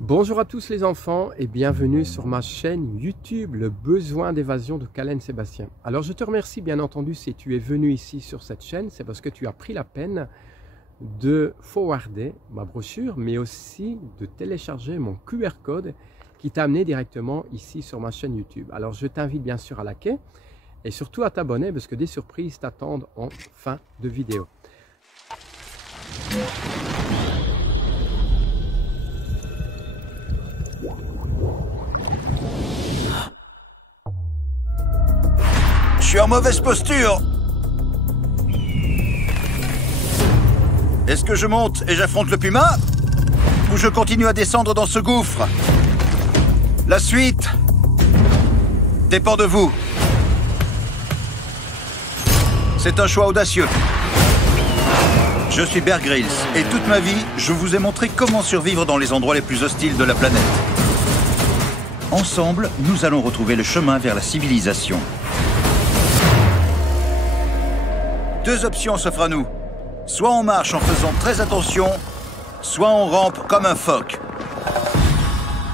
Bonjour à tous les enfants et bienvenue sur ma chaîne YouTube Le Besoin d'évasion de Callen Sébastien. Alors je te remercie bien entendu si tu es venu ici sur cette chaîne, c'est parce que tu as pris la peine de forwarder ma brochure mais aussi de télécharger mon QR code qui t'a amené directement ici sur ma chaîne YouTube. Alors je t'invite bien sûr à liker et surtout à t'abonner parce que des surprises t'attendent en fin de vidéo. Je suis en mauvaise posture. Est-ce que je monte et j'affronte le puma? Ou je continue à descendre dans ce gouffre? La suite dépend de vous. C'est un choix audacieux. Je suis Bear Grylls et toute ma vie, je vous ai montré comment survivre dans les endroits les plus hostiles de la planète. Ensemble, nous allons retrouver le chemin vers la civilisation. Deux options s'offrent à nous. Soit on marche en faisant très attention, soit on rampe comme un phoque.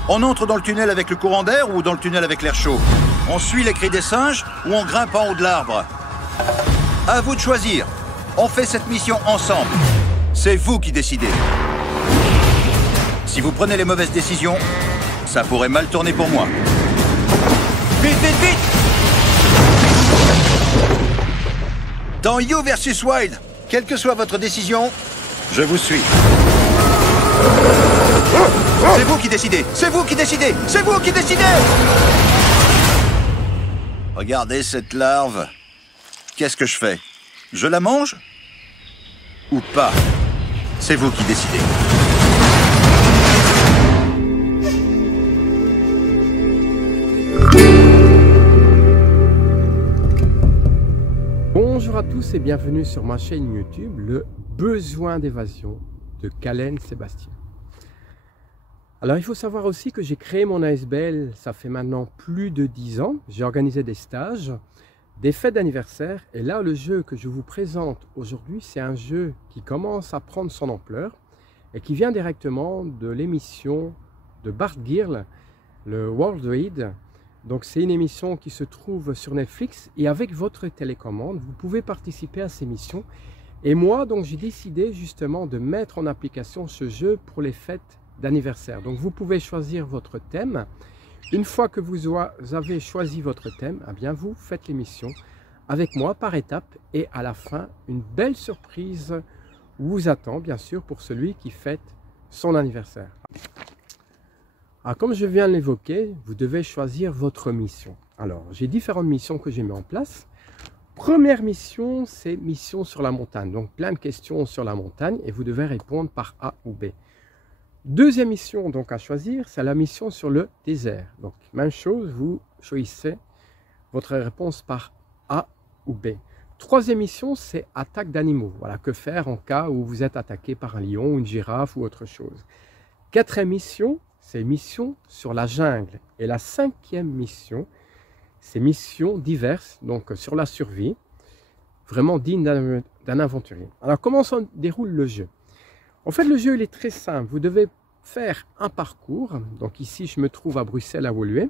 On entre dans le tunnel avec le courant d'air ou dans le tunnel avec l'air chaud. On suit les cris des singes ou on grimpe en haut de l'arbre. À vous de choisir. On fait cette mission ensemble. C'est vous qui décidez. Si vous prenez les mauvaises décisions, ça pourrait mal tourner pour moi. Vite, vite, vite! Dans You vs Wild, quelle que soit votre décision, je vous suis. C'est vous qui décidez! C'est vous qui décidez! C'est vous qui décidez! Regardez cette larve. Qu'est-ce que je fais? Je la mange? Ou pas? C'est vous qui décidez. Bonjour à tous et bienvenue sur ma chaîne YouTube Le Besoin d'évasion de Callen Sébastien. Alors il faut savoir aussi que j'ai créé mon ASBL, ça fait maintenant plus de 10 ans. J'ai organisé des stages, des fêtes d'anniversaire et là le jeu que je vous présente aujourd'hui c'est un jeu qui commence à prendre son ampleur et qui vient directement de l'émission de Bart Girl, le World Raid. Donc c'est une émission qui se trouve sur Netflix et avec votre télécommande, vous pouvez participer à ces missions. Et moi, donc j'ai décidé justement de mettre en application ce jeu pour les fêtes d'anniversaire. Donc vous pouvez choisir votre thème. Une fois que vous avez choisi votre thème, eh bien vous faites l'émission avec moi par étapes et à la fin, une belle surprise vous attend bien sûr pour celui qui fête son anniversaire. Alors, comme je viens de l'évoquer, vous devez choisir votre mission. Alors, j'ai différentes missions que j'ai mis en place. Première mission, c'est mission sur la montagne. Donc, plein de questions sur la montagne et vous devez répondre par A ou B. Deuxième mission donc à choisir, c'est la mission sur le désert. Donc, même chose, vous choisissez votre réponse par A ou B. Troisième mission, c'est attaque d'animaux. Voilà, que faire en cas où vous êtes attaqué par un lion, une girafe ou autre chose. Quatrième mission, c'est mission sur la jungle. Et la cinquième mission, c'est mission diverses, donc sur la survie, vraiment digne d'un aventurier. Alors, comment se déroule le jeu? En fait, le jeu, il est très simple. Vous devez faire un parcours. Donc ici, je me trouve à Bruxelles, à Woluwe.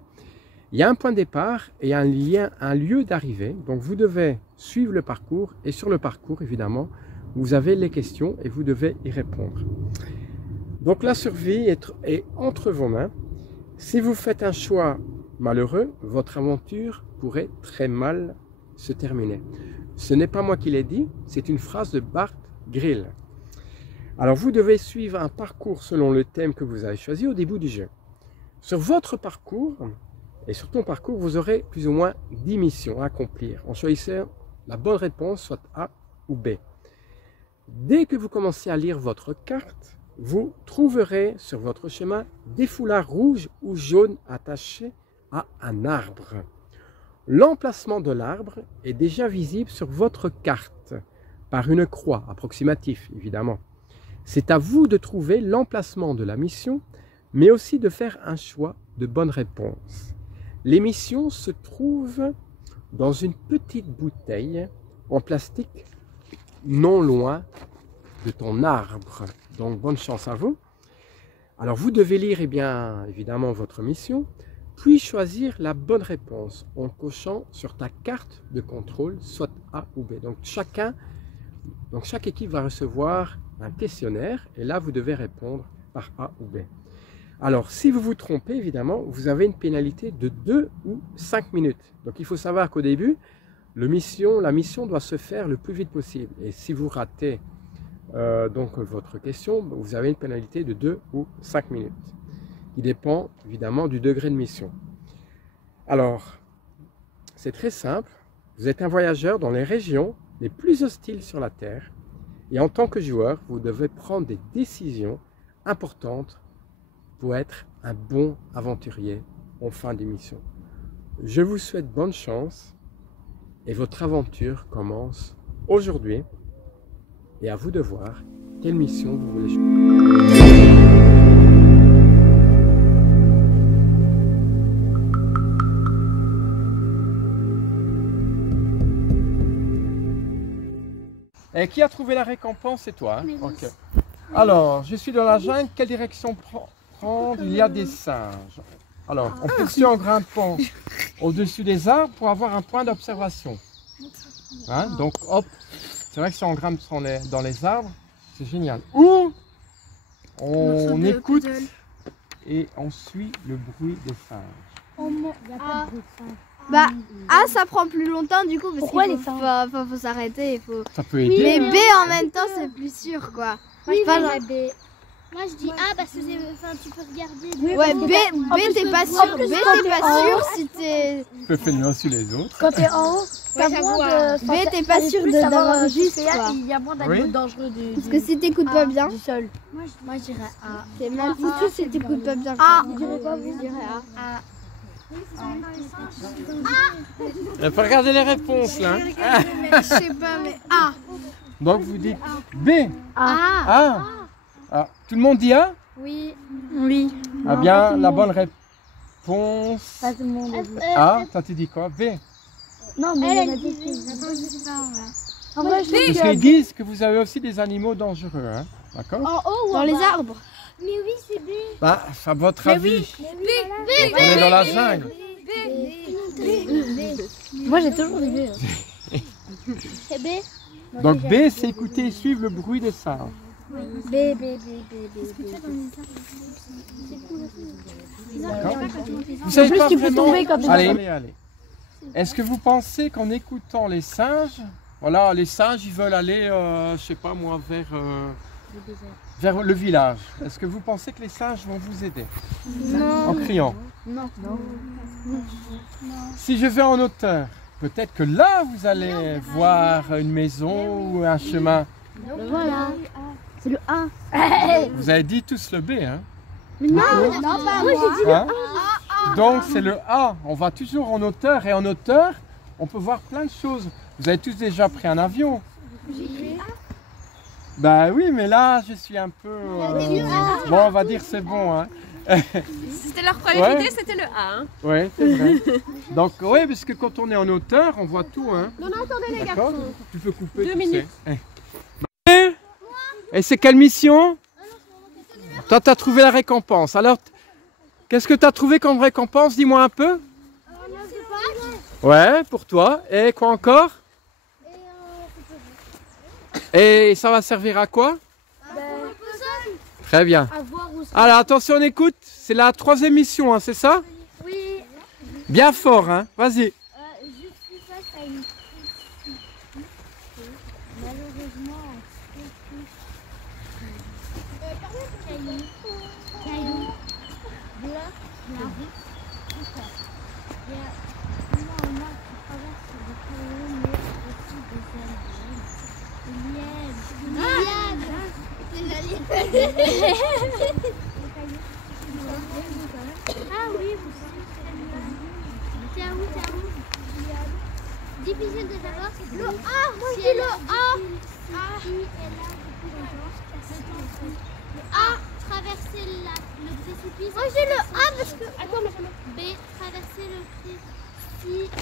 Il y a un point de départ et un lieu d'arrivée. Donc, vous devez suivre le parcours. Et sur le parcours, évidemment, vous avez les questions et vous devez y répondre. Donc la survie est entre vos mains. Si vous faites un choix malheureux, votre aventure pourrait très mal se terminer. Ce n'est pas moi qui l'ai dit, c'est une phrase de Bart Grylls. Alors vous devez suivre un parcours selon le thème que vous avez choisi au début du jeu. Sur votre parcours, et sur ton parcours, vous aurez plus ou moins 10 missions à accomplir en choisissant la bonne réponse, soit A ou B. Dès que vous commencez à lire votre carte, vous trouverez sur votre chemin des foulards rouges ou jaunes attachés à un arbre. L'emplacement de l'arbre est déjà visible sur votre carte par une croix approximative, évidemment. C'est à vous de trouver l'emplacement de la mission, mais aussi de faire un choix de bonne réponse. Les missions se trouvent dans une petite bouteille en plastique non loin de ton arbre. Donc bonne chance à vous. Alors vous devez lire bien évidemment votre mission, puis choisir la bonne réponse en cochant sur ta carte de contrôle soit A ou B. Donc chaque équipe va recevoir un questionnaire et là vous devez répondre par A ou B. Alors si vous vous trompez évidemment, vous avez une pénalité de 2 ou 5 minutes. Donc il faut savoir qu'au début, la mission doit se faire le plus vite possible. Et si vous ratez donc votre question, vous avez une pénalité de 2 ou 5 minutes. Qui dépend évidemment du degré de mission. Alors, c'est très simple. Vous êtes un voyageur dans les régions les plus hostiles sur la Terre. Et en tant que joueur, vous devez prendre des décisions importantes pour être un bon aventurier en fin d'émission. Je vous souhaite bonne chance et votre aventure commence aujourd'hui. Et à vous de voir quelle mission vous voulez choisir. Et qui a trouvé la récompense? C'est toi, hein? Okay. Alors, je suis dans la jungle, quelle direction prendre? Il y a des singes. Alors, on poursuit en grimpant au-dessus des arbres pour avoir un point d'observation. Hein? Donc, hop, c'est vrai que si on grimpe dans les arbres, c'est génial. Ou on écoute et on suit le bruit des singes. Bah, A ça prend plus longtemps du coup parce qu'il faut s'arrêter, il faut... Ça peut aider. Mais B en même temps c'est plus sûr quoi. Oui, pas B. Moi je dis A parce que tu peux regarder. Oui, ouais, B t'es pas sûr. B t'es pas sûr si t'es... Tu peux faire aussi les autres. Quand t'es en haut, t'as moins de... B t'es pas sûr d'avoir juste quoi. Il y a moins d'animaux dangereux Parce que si t'écoutes pas bien... Du sol. Moi je dirais A. C'est mal du tout si t'écoutes pas bien. A. Je dirais pas, je dirais A. Il faut regarder les réponses là. Je sais pas mais A. Donc vous dites B. A. Ah, tout le monde dit A? Oui. Oui. Ah bien, la bonne réponse. Pas tout le monde a dit. A, toi tu dis quoi? B. Non mais elle a dit en vrai, je Parce qu'ils disent que vous avez aussi des animaux dangereux, hein? D'accord? en haut ou Dans les arbres. Mais oui, c'est B. Bah, à votre avis, on est dans la jungle. Moi j'ai toujours dit B. C'est B. Donc B, c'est écouter et suivre le bruit des singes. B. D'accord? Vous savez pas tu peux vraiment... tomber quand tu Allez. Est-ce que vous pensez qu'en écoutant les singes, voilà, les singes, ils veulent aller, je sais pas moi, vers le village. Est-ce que vous pensez que les singes vont vous aider? Non. En criant? Non. Si je vais en hauteur, peut-être que là, vous allez voir une maison ou un chemin. Voilà. C'est le A. Vous avez dit tous le B, hein? Non, pas moi. J'ai dit Hein? Donc c'est le A. On va toujours en hauteur et en hauteur, on peut voir plein de choses. Vous avez tous déjà pris un avion? Bah oui, mais là, je suis un peu... Bon, on va dire c'est bon, hein? C'était leur première idée, c'était le A. Hein. Oui, c'est vrai. Donc oui, parce que quand on est en hauteur, on voit tout, hein? Non, attendez les D'accord? garçons. Tu peux couper. 2 tu minutes. sais. Et c'est quelle mission? Toi, tu as trouvé la récompense. Alors, qu'est-ce que tu as trouvé comme récompense? Dis-moi un peu. Ouais, pour toi. Et quoi encore? Et ça va servir à quoi? Très bien. Alors attention, on écoute. C'est la 3e mission, hein, c'est ça? Oui. Bien fort, hein. Vas-y. Je suis face à une malheureusement caillou bloque la route. Il y a un mât qui traverse des colons, mais aussi des Ah oui, t'es où? Difficile de savoir. Le A, moi je dis le A. Le A, traverser le précipice. Moi j'ai le A parce que... Attends, B, traverser le précipice.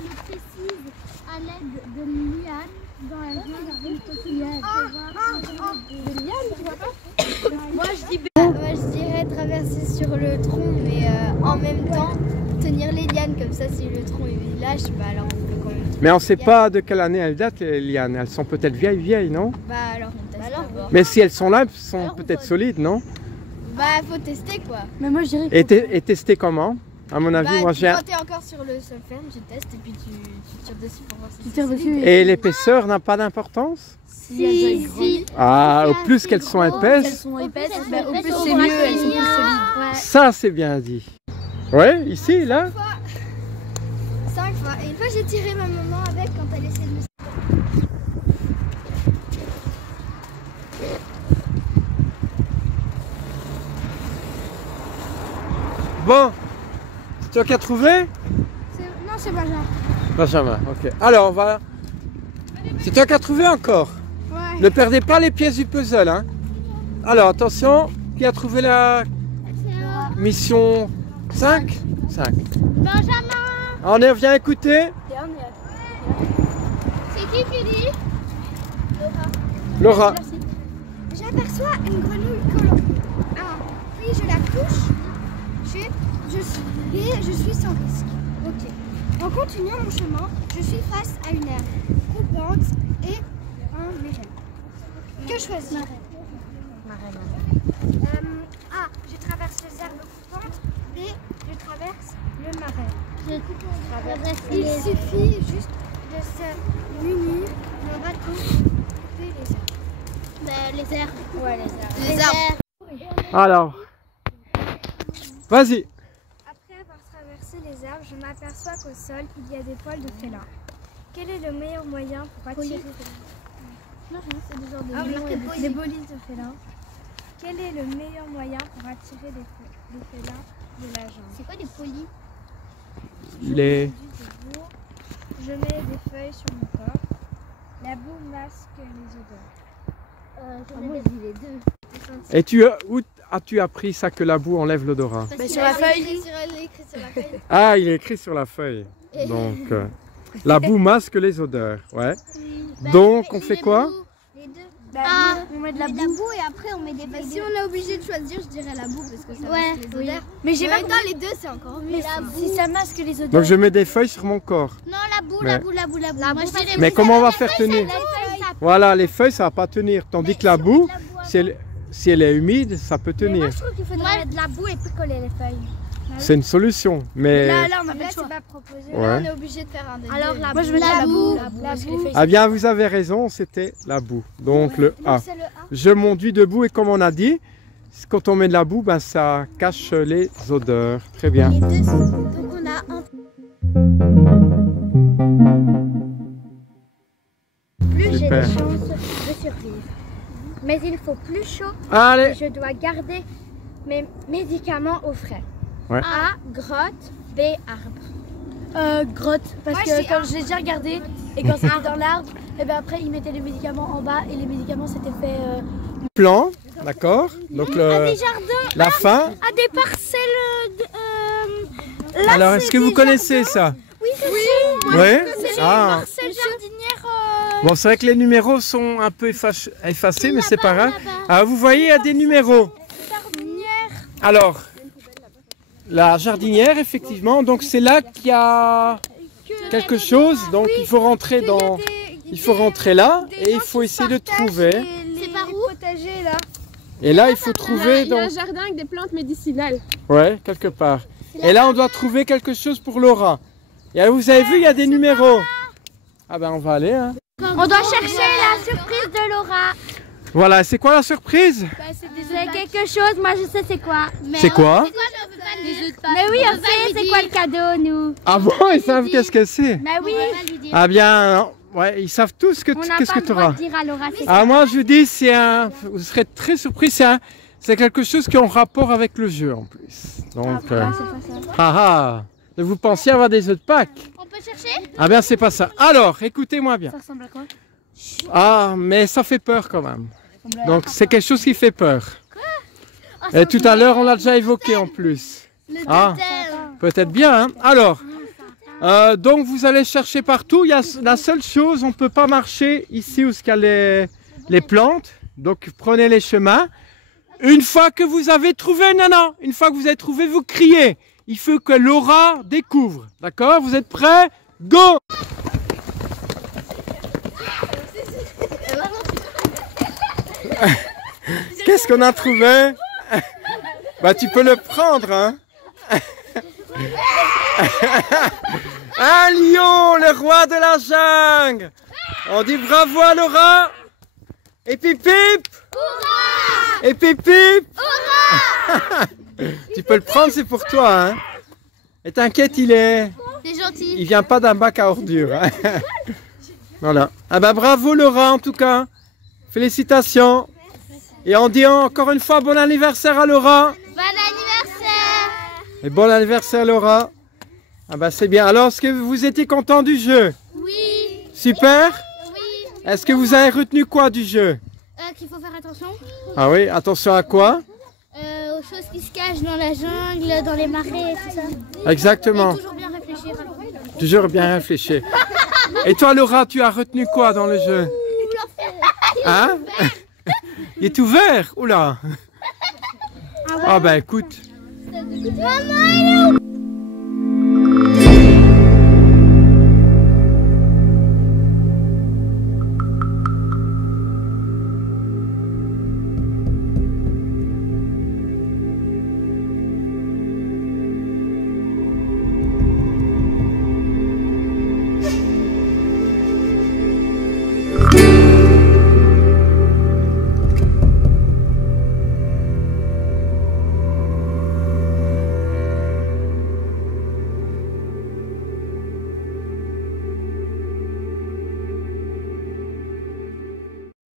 le précise à l'aide de lianes dans la zone de lianes, tu vois pas? Moi je dirais traverser sur le tronc, mais en même temps tenir les lianes, comme ça si le tronc il lâche, bah alors on peut quand même. Mais on ne sait pas de quelle année elles datent, les lianes. Elles sont peut-être vieilles, non? Bah alors on teste d'abord. Mais si elles sont là, elles sont peut-être solides, non? Bah faut tester quoi. Mais moi je dirais Et tester comment? À mon avis, moi j'ai... Quand t'es encore sur le sol ferme, tu testes et puis tu tires dessus pour voir si c'est dessus. Et l'épaisseur n'a pas d'importance? Si. Ah, au plus qu'elles sont épaisses, Elles sont épaisses, bah, au plus c'est mieux, elles sont plus solides. Ouais. ça c'est bien dit. Ouais, ici, là? 5 fois. Et une fois j'ai tiré ma maman avec quand elle essayait de me... Bon, c'est toi qui as trouvé? Non, c'est Benjamin. Benjamin, ok. Alors, on va... C'est toi qui as trouvé encore? Ouais. Ne perdez pas les pièces du puzzle, hein. Alors, attention, qui a trouvé la mission 5? 5. Benjamin. On vient écouter C'est qui dit? Laura. J'aperçois une grenouille colorée. Puis je la touche. Je suis sans risque. Ok. En continuant mon chemin, je suis face à une herbe coupante et un marais. Que choisir? A. Je traverse les herbes coupantes. B. Je traverse le marais. Il suffit juste de se munir d'un bâton pour couper les herbes. Les herbes. Ouais, les herbes. Alors, vas-y. Après avoir traversé les herbes, je m'aperçois qu'au sol, il y a des poils de félin. Quel est le meilleur moyen pour attirer des bolises de félin? Quel est le meilleur moyen pour attirer des félins de la jungle? C'est quoi des polis? Je mets des feuilles sur mon corps. La boue masque les odeurs. Moi je dis les deux. Et où as-tu appris ça que la boue enlève l'odorat? Sur la feuille. Il est écrit sur la feuille. Ah, il est écrit sur la feuille. Donc, la boue masque les odeurs. Ouais. Donc, on fait quoi? Les deux. On met de la boue. Et après on met des feuilles. Si on est obligé de choisir, je dirais la boue parce que ça masque les oui. odeurs. Mais j'ai En pas même temps, les deux c'est encore mieux. si ça masque les odeurs. Donc, je mets des feuilles sur mon corps. Non, la boue, Mais- la boue. Moi, je dirais Mais comment on va faire tenir? les feuilles, ça Voilà, les feuilles, ça va pas tenir. Tandis que la boue, si elle est humide, ça peut Mais moi tenir. je trouve qu'il faudrait mettre de la boue et puis coller les feuilles. C'est une solution. Mais, Là on a pas le choix. C'est pas proposé. ouais. on est obligé de faire un des deux. Alors Moi, je veux la boue. parce que les feuilles, Ah bien, vous avez raison, c'était la boue. Donc, le A. c'est le A. Je m'enduis de boue et comme on a dit, quand on met de la boue, ben, ça cache les odeurs. Très bien. Les deux sont... Donc on a un... Plus j'ai Super. de chances de survivre. Mais il faut plus chaud et Allez, je dois garder mes médicaments au frais. Ouais. A, grotte, B, arbre. Grotte, parce Moi, que je dis quand je l'ai déjà regardé et quand c'était dans l'arbre, et ben après ils mettaient les médicaments en bas et les médicaments c'était fait plan, d'accord. Donc, Des jardins, la fin. à des parcelles. Alors, est-ce que vous connaissez ça? Oui, c'est Oui. C'est Ah. une parcelle jardinière. Bon, c'est vrai que les numéros sont un peu effacés, mais c'est pas grave. Ah, vous voyez, il y a des numéros. Alors, la jardinière, effectivement, donc c'est là qu'il y a quelque chose. Donc, il faut rentrer dans... Il faut rentrer là et il faut essayer de trouver. C'est par où? Potager là. Et là, il faut trouver Il y a un donc... jardin avec des plantes médicinales. Ouais, quelque part. Et là, on doit trouver quelque chose pour Laura. Et vous avez vu, il y a des numéros. Ah ben, on va aller, hein. On doit chercher la surprise de Laura. Voilà, c'est quoi la surprise? C'est quelque chose, moi je sais c'est quoi. C'est quoi? Mais oui, on sait c'est quoi le cadeau, nous. Ah bon, ils savent qu'est-ce que c'est? Mais oui, Ah bien, ouais, ils savent tous on n'a qu'est-ce pas que le tu droit auras. de dire à Laura c'est Ah moi, je vous dis, vous serez très surpris, c'est quelque chose qui est en rapport avec le jeu en plus. Donc, vous pensiez avoir des œufs de Pâques? On peut chercher? Ah bien, c'est pas ça. Alors, écoutez-moi bien. ça ressemble à quoi? Ah, mais ça fait peur quand même. Donc, c'est quelque chose qui fait peur. Et tout à l'heure, on l'a déjà évoqué en plus. Le Ah. totem. Peut-être bien, hein. Alors, Donc vous allez chercher partout. Il y a la seule chose, on ne peut pas marcher ici où il y a les plantes. Donc prenez les chemins. Une fois que vous avez trouvé, non, une fois que vous avez trouvé, vous criez. Il faut que Laura découvre. D'accord? Vous êtes prêts? Go! Qu'est-ce qu'on a trouvé? Bah tu peux le prendre, hein? Un lion, le roi de la jungle. On dit bravo à Laura. Et pip pip. Et pip pip. Tu peux le prendre, c'est pour toi, hein? Et t'inquiète, C'est gentil. il vient pas d'un bac à ordures, hein? Voilà. Ah bah bravo Laura en tout cas. Félicitations. Et on dit encore une fois bon anniversaire à Laura. Bon anniversaire. Et bon anniversaire Laura. Ah bah c'est bien. Alors, est-ce que vous étiez content du jeu? Oui. Super. Oui. Est-ce que vous avez retenu quoi du jeu? Qu'il faut faire attention Ah oui, attention à quoi? aux choses qui se cachent dans la jungle, dans les marais et tout ça. Exactement. Et toujours bien réfléchir. Toujours bien réfléchir. Et toi Laura, tu as retenu quoi dans le jeu? Hein? Il est ouvert? Oula. Ah bah écoute. Maman,